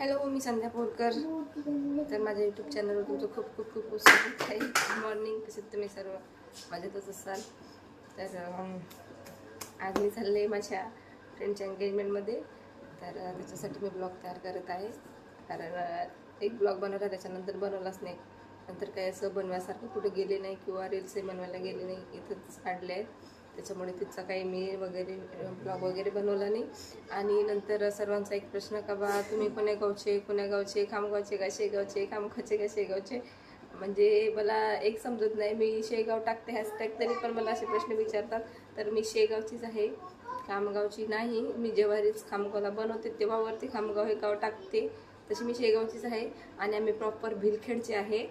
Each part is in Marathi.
हॅलो, मी संध्या पोरकर. तर माझ्या यूट्यूब चॅनलवर तुमचं खूप खूप खूप स्वागत आहे. Good morning. कसे तुम्ही सर्व मजेतच असाल. तर आज मी चालले माझ्या फ्रेंडच्या एंगेजमेंटमध्ये. तर त्याच्यासाठी मी ब्लॉग तयार करत आहे. कारण एक ब्लॉग बनवला, त्याच्यानंतर बनवलाच नाही. नंतर काही असं बनवायसारखं कुठे गेले नाही किंवा रील्सही बनवायला गेले नाही, इथंच काढले आहेत. त्याच्यामुळे तिचा काही मी वगैरे ब्लॉग वगैरे बनवला नाही. आणि नंतर सर्वांचा एक प्रश्न का बा तुम्ही कोण्या गावचे, खामगावचे का शेगावचे, खामगावचे का शेगावचे. म्हणजे मला एक समजत नाही. मी शेगाव टाकते हॅशटॅग, तरी पण मला असे प्रश्न विचारतात. तर मी शेगावचीच आहे, खामगावची नाही. मी जेव्हा रील्स खामगावला बनवते तेव्हा वरती खामगाव हे गाव टाकते, तशी मी शेगावचीच आहे. आणि आम्ही प्रॉपर भिलखेडचे आहे.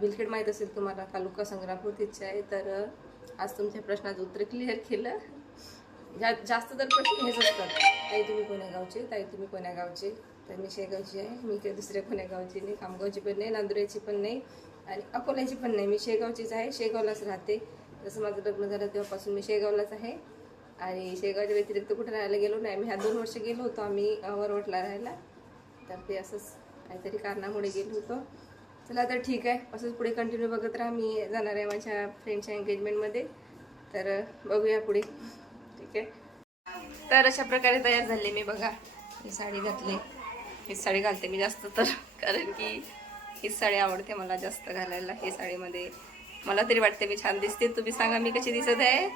भिलखेड माहीत असेल तुम्हाला, तालुका संग्रामपूर तिथे आहे. तर आज तुमच्या प्रश्नाचं उत्तर क्लिअर केलं. जास्त तर प्रश्न हेच असतात, ताई तुम्ही कोण्या गावचे, ताई तुम्ही कोण्या गावचे. तर मी शेगावची आहे. मी काही दुसऱ्या कोण्या गावची नाही, खामगावची पण नाही, नांदुऱ्याची पण नाही आणि अकोल्याची पण नाही. मी शेगावचीच आहे, शेगावलाच राहते. जसं माझं लग्न झालं तेव्हापासून मी शेगावलाच आहे. आणि शेगावच्या व्यतिरिक्त कुठे राहायला गेलो नाही. आम्ही 2 वर्ष गेलो होतो आम्ही वरवटला राहायला. तर ते असंच काहीतरी कारणामुळे गेलो होतो. चला तर ठीक आहे, असंच पुढे कंटिन्यू बघत राहा. मी जाणार आहे माझ्या फ्रेंडच्या एंगेजमेंटमध्ये. तर बघूया पुढे. ठीक आहे. तर अशा प्रकारे तयार झाले मी. बघा, ही साडी घातली. हीच साडी घालते मी जास्त तर, कारण की हीच साडी आवडते मला जास्त घालायला. ही साडीमध्ये मला तरी वाटते मी छान दिसते. तुम्ही सांगा मी कशी दिसत आहे,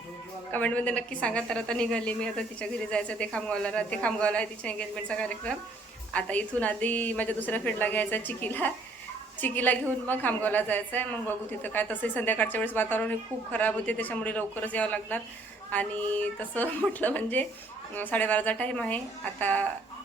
कमेंटमध्ये नक्की सांगा. तर आता निघाली मी. आता तिच्या घरी जायचं. ते खामगावला राहते, खामगावला आहे तिच्या एंगेजमेंटचा कार्यक्रम. आता इथून आधी माझ्या दुसऱ्या फ्रेंडला घ्यायचा चिकीला घेऊन मग खामगावला जायचं आहे. मग बघू तिथं काय. तसंही संध्याकाळच्या वेळेस वातावरण खूप खराब होते, त्याच्यामुळे लवकरच यावं लागणार. आणि तसं म्हटलं म्हणजे 12:30चा टाईम आहे. आता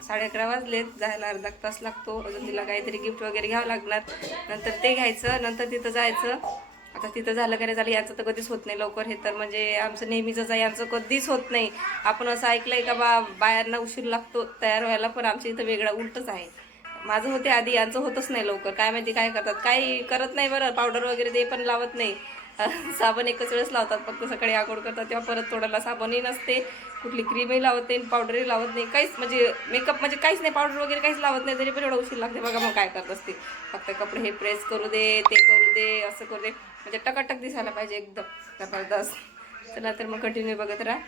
11:30 वाजलेत. जायला अर्धा तास लागतो. अजून तिला काहीतरी गिफ्ट वगैरे घ्यावं लागणार. नंतर ते घ्यायचं, नंतर तिथं जायचं. आता तिथं झालं का नाही झालं यांचं तर कधीच होत नाही लवकर. हे तर म्हणजे आमचं नेहमीचंच आहे, यांचं कधीच होत नाही. आपण असं ऐकलंय का बायांना उशीर लागतो तयार व्हायला, पण आमच्या इथं वेगळं उलटच आहे. माझं होते आधी, यांचं होतच नाही लवकर. काय माहिती काय करतात, काही करत नाही बरं. पावडर वगैरे ते पण लावत नाही. साबण एकच वेळेस लावतात, फक्त सकाळी आंघोळ करतात तेव्हा. परत तोंडाला साबणही नसते, कुठली क्रीमही लावत नाही, पावडरही लावत नाही, काहीच म्हणजे मेकअप म्हणजे काहीच नाही, पावडर वगैरे काहीच लावत नाही. तरी पण एवढा उशीर लागते बघा. मग काय करत असते, फक्त कपडे हे प्रेस करू दे, ते करू दे, असं करू दे, म्हणजे टकाटक दिसायला पाहिजे एकदम जबरदस्त. चला तर मग कंटिन्यू बघत राहा.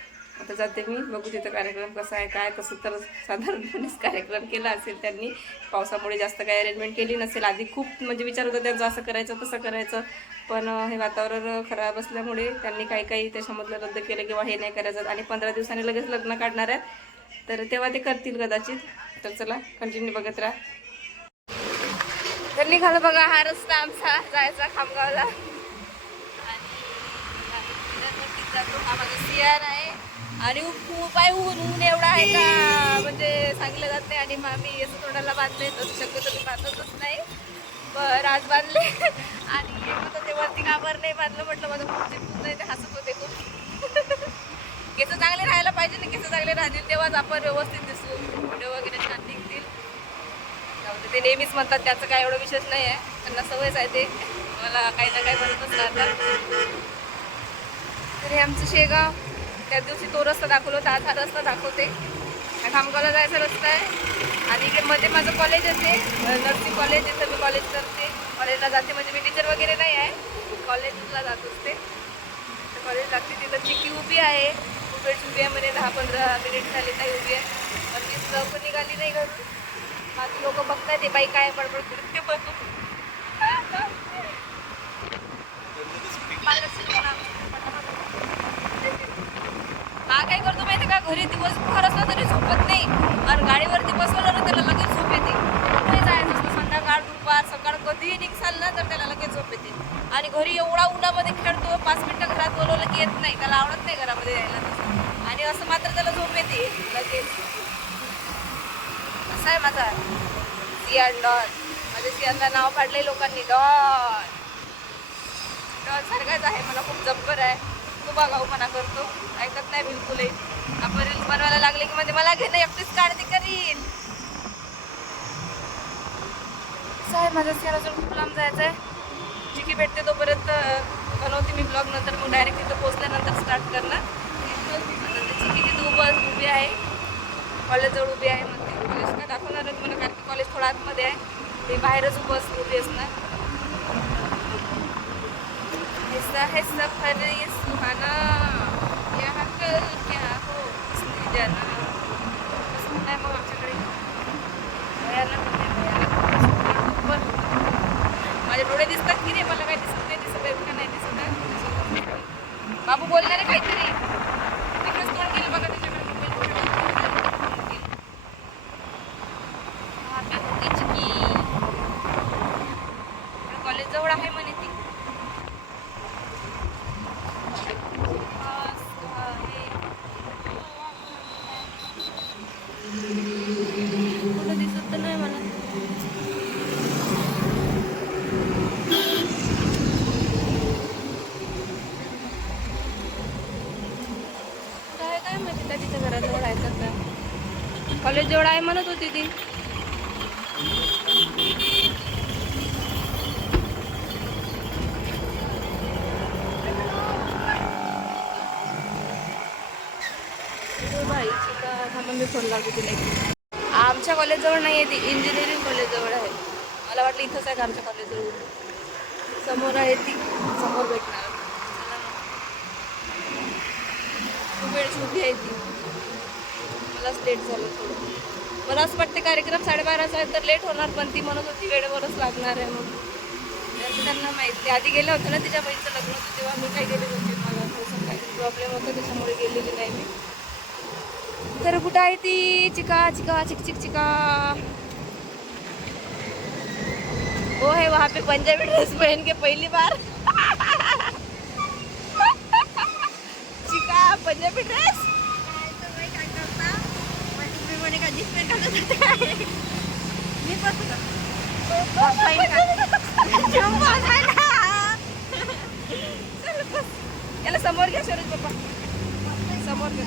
आता जाते मी. बघू तिथं कार्यक्रम कसा आहे काय. तसं तर साधारणपणेच कार्यक्रम केला असेल त्यांनी, पावसामुळे जास्त काही अरेंजमेंट केली नसेल. आधी खूप म्हणजे विचार होता त्यांचं, असं करायचं तसं करायचं, पण हे वातावरण खराब असल्यामुळे त्यांनी काही त्याच्यामधलं रद्द केलं किंवा हे नाही करायचं. आणि 15 दिवसांनी लगेच लग्न काढणार आहेत, तर तेव्हा ते करतील कदाचित. तर चला कंटिन्यू बघत राहा. तर निघालं बघा, हा रस्ता आमचा जायचा खामगावला. हा माझा सियार आहे. आणि खूप आहे, ऊन एवढा आहे का म्हणजे सांगितलं जात नाही. आणि मी असं तोंडाला बांधले, तसं शक्यतो मी बांधतच नाही. बरं आज बांधले. आणि होतं ते वरती काबर नाही बांधलं, म्हटलं माझं खूप जिंकून नाही. ते हसत होते खूप. केस चांगले राहायला पाहिजे ना, केस चांगले राहतील तेव्हाच आपण व्यवस्थित दिसू, व्हिडिओ वगैरे छान निघतील. ते नेहमीच म्हणतात, त्याचं काय एवढं विशेष नाही आहे, त्यांना सवयच आहे. ते मला काही ना काही म्हणतच राहतात. तर हे आमचं शेगाव. त्या दिवशी तो रस्ता दाखवला होता, आज हा रस्ता दाखवते. खामगावला जायचा रस्ता आहे. आणि इकडे मध्ये माझं कॉलेज येते, नर्सिंग कॉलेज. इथं मी कॉलेज करते, कॉलेजला जाते. म्हणजे मी टीचर वगैरे नाही आहे, कॉलेजला जात असते. तर कॉलेज लागते. तिथं चिकी उभी आहे, खूप वेळ उभी आहे. म्हणजे 10-15 मिनिट झाले काही उभी आहे. पण ती लवकर निघाली नाही घरून. बाकी लोक बघताय ते बाई काय बडबड करते बघू. हा काय करतो माहिती का, घरी दिवसभर असला तरी झोपत नाही. आणि गाडीवरती बसवलं ना त्याला लगेच झोप येते. कुठे जायचं असतं, संध्याकाळ दुपार सकाळ कधीही निघाल ना तर त्याला लगेच झोप येते. आणि घरी एवढा उन्हामध्ये खेळतो, 5 मिनिटं घरात बोलवलं की येत नाही. त्याला आवडत नाही घरामध्ये यायला तसं. आणि असं मात्र त्याला झोप येते लगेच. असं आहे माझा सियान डॉन. माझ्या सियानला नाव पाडलंय लोकांनी, डॉन. डॉन सारखाच आहे, मला खूप जब्बर आहे. खूप आगाऊपणा करतो, ऐकत नाही बिलकुलही. आपण रील्स बनवायला लागले की म्हणजे मला घेणं, एकटीच काढते करीन. असं आहे माझं सियान. अजून खूप लांब जायचं आहे. चिकी भेटते तोपर्यंत बनवते मी ब्लॉग. नंतर मग डायरेक्ट तिथं पोचल्यानंतर स्टार्ट करणार. चिकी तिथं उभी आहे, कॉलेजजवळ उभी आहे. म्हणते कॉलेज काय दाखवणार आहे मला, कारण की कॉलेज ते बाहेरच उभी असणार. ऐसा है सफर ये सुहाना, यहाँ कल क्या हो किसने जाना. असं काय मग आमच्याकडे भयानक भयानक. माझे डोळे दिसतात की नाही, मला काही दिसत नाही. दिसत आहेत का नाही दिसत आहे. बाबू बोलणार आहे काहीतरी, तिकडेच तोंड गेलं बघा त्याच्याकडे. कॉलेज जवळ आहे म्हणे ती. कुठं दिसत तर नाही मला. काय माहिती का तिच्या घराजवळ आहे का. कॉलेज जवळ आहे म्हणत होती ती. फोन लागू तिला. आमच्या कॉलेजजवळ नाही आहे ती, इंजिनिअरिंग कॉलेजजवळ आहे. मला वाटलं इथंच आहे का आमच्या कॉलेजजवळ. समोर आहे ती, समोर भेटणार. खूप वेळ छोटी आहे ती. मलाच लेट झालं थोडं. मला असं वाटतं कार्यक्रम 12:30चा आहे तर लेट होणार, पण ती म्हणत होती वेळेवरच लागणार आहे. मग त्यांना माहिती. आधी गेले होते ना तिच्या बहिणीचं लग्न होतं तेव्हा मी काही गेले नव्हते. मला थोडंसं काही प्रॉब्लेम होता त्याच्यामुळे गेलेली नाही मी. तर कुठं आहे ती. चिका चिका चिक चिक चिका. वो है वहाँ पे पंजाबी ड्रेस पहन के पहली बार. चिका पंजाबी ड्रेस. याला समोर घ्या शरद पप्पा. समोर घ्या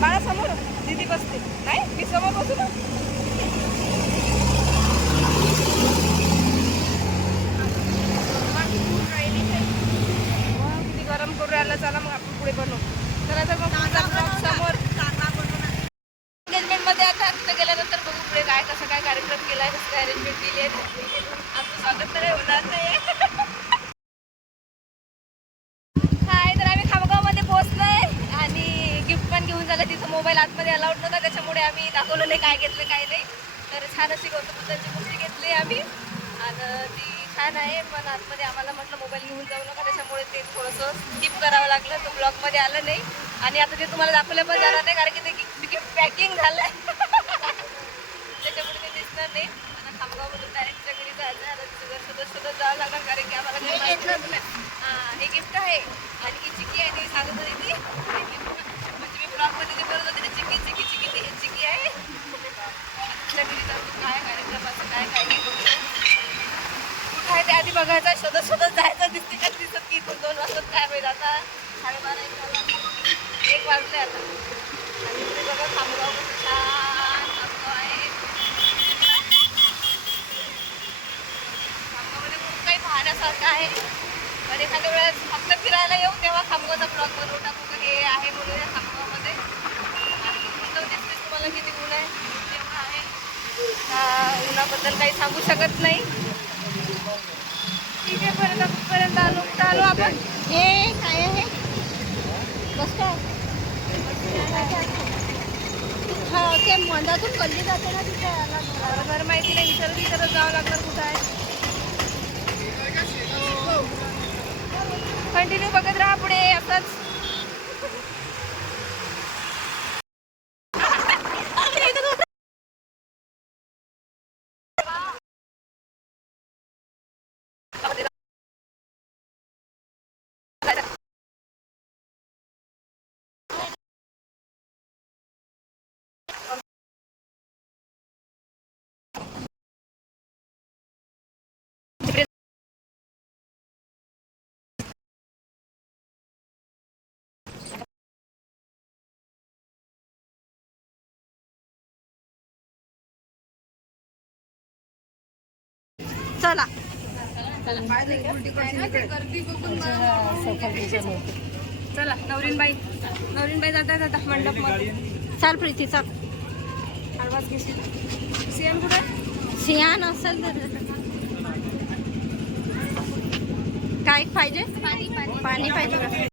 बाळा. समोर दीदी बसते. नाही मी समोर बसू ना. किती गरम करू राहिला. चला मग आपण पुढे बनवू. चला तर मग समोर एंगेजमेंट मध्ये. आता तिथं गेल्यानंतर बघू पुढे काय कसं काय कार्यक्रम केलाय, कसं काय अरेंजमेंट केली आहे. आमचं स्वागत तर होणार नाही. काय तर आम्ही खामगावमध्ये पोहोचलोय आणि गिफ्ट पण घेऊन झालं. तिथं मोबाईल आतमध्ये अलाउड नव्हता त्याच्यामुळे आम्ही दाखवलं नाही काय घेतलं काय नाही. तर छान अशी गौतम बुद्धांची मूर्ती घेतली आम्ही आणि ती छान आहे. पण आतमध्ये आम्हाला म्हटलं मोबाईल घेऊन जाऊ नका, त्याच्यामुळे ते थोडंसं स्किप करावं लागलं. तो ब्लॉगमध्ये आलं नाही आणि आता ते तुम्हाला दाखवलं पण जाणार नाही कारण की ते गिफ्ट पॅकिंग झालं आहे. त्याच्यामुळे ते दिसणार नाही. आता खामगावमधून डायरेक्टच्या घरी जायचं आहे. आता तिचं घर शोधत जावं लागणार कारण की आम्हाला हे गिफ्ट आहे. आणि ही चिकी आहे ती सांगत होती ती म्हणजे मी ब्लॉगमध्ये ते बोलत होते चिकी चिकी चिकी ती हे चिकी आहे. तिच्या घरी जाऊन काय कार्यक्रमाचं काय काय नाही कुठं आहे ते आधी बघायचं. शोधत जायचं. दिसते का दिसत की इथून 2 वाजतात काय माहिती. आता 12:30 1 वाजले आता. आणि इथे बघा खामगाव छान खामगाव आहे. खामगावमध्ये खूप काही पाहण्यासारखं आहे. पण एखाद्या वेळेस फक्त फिरायला येऊ तेव्हा खामगावचा ब्लॉग बनवू टाकू हे आहे म्हणून या खामगावमध्ये. दिसते तुम्हाला किती ऊन आहे. तेवढं आहे. उन्हाबद्दल काही सांगू शकत नाही. ठीक आहे. कुठपर्यंत आलो आपण. हे काय आहे बस काय. हा ते मंदातून गल्ली जाते ना तिथे. बरं माहिती नाही. विचारत जावं लागणार कुठं आहे. कंटिन्यू बघत राहा पुढे असंच. चला चला. नवरीनबाई जाता मंडप मध्ये. चाल प्रीती चाल. आवाज घेशील. सीएम कुठे. सियान असेल तर काय पाहिजे? पाणी पाहिजे का?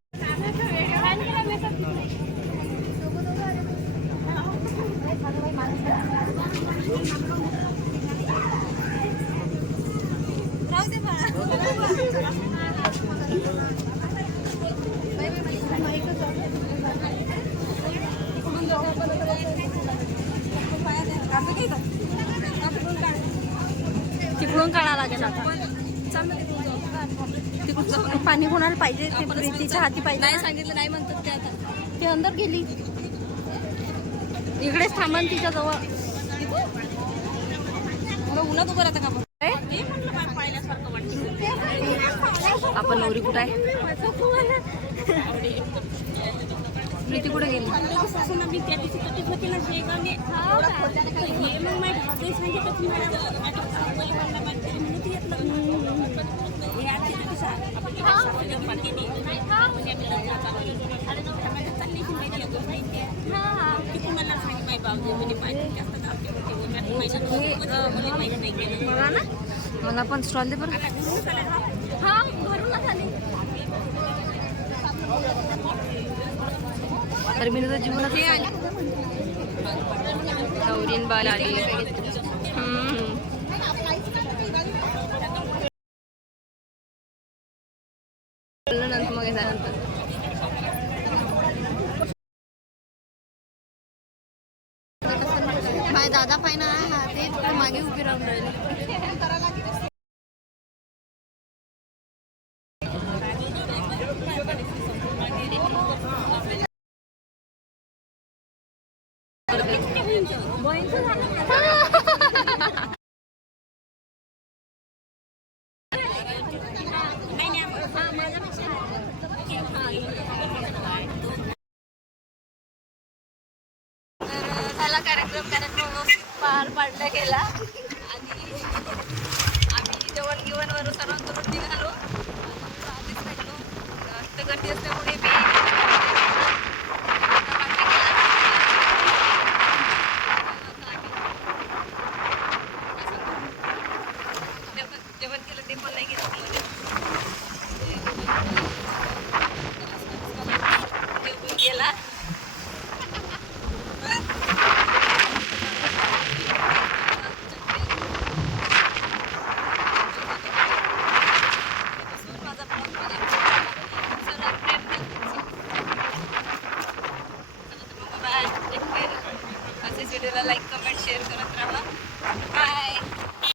तिकडून काढा लागेल आता. तिकडून पाणी कोणाला पाहिजे? ते प्रीतीच्या हाती पाहिजे. नाही सांगितलं नाही म्हणतात ते आता. ती अंदर गेली. इकडेच थांबन तिच्या जवळ. उन्हात उभं राहतं का आपण? नवरी कुठं आहे? प्रीती कुठे गेली? मला पण स्टॉल दे बरं. हा भरूनच आली. तर मी तुझं जीवनात नवरीन बाल आली. नंतर मग याच्यानंतर माझे दादा पाहिजे ना ते मागे उभी राहून राहिले. झाला कार्यक्रम पार पाडला गेला आणि आम्ही जेवण सर्वांकडून निघालो. आधीच भेटलो. जास्त गर्दी असल्यामुळे जेवण केलं ते पण नाही घेतलं. गेला. असेच व्हिडिओला लाईक कमेंट शेअर करत राहा.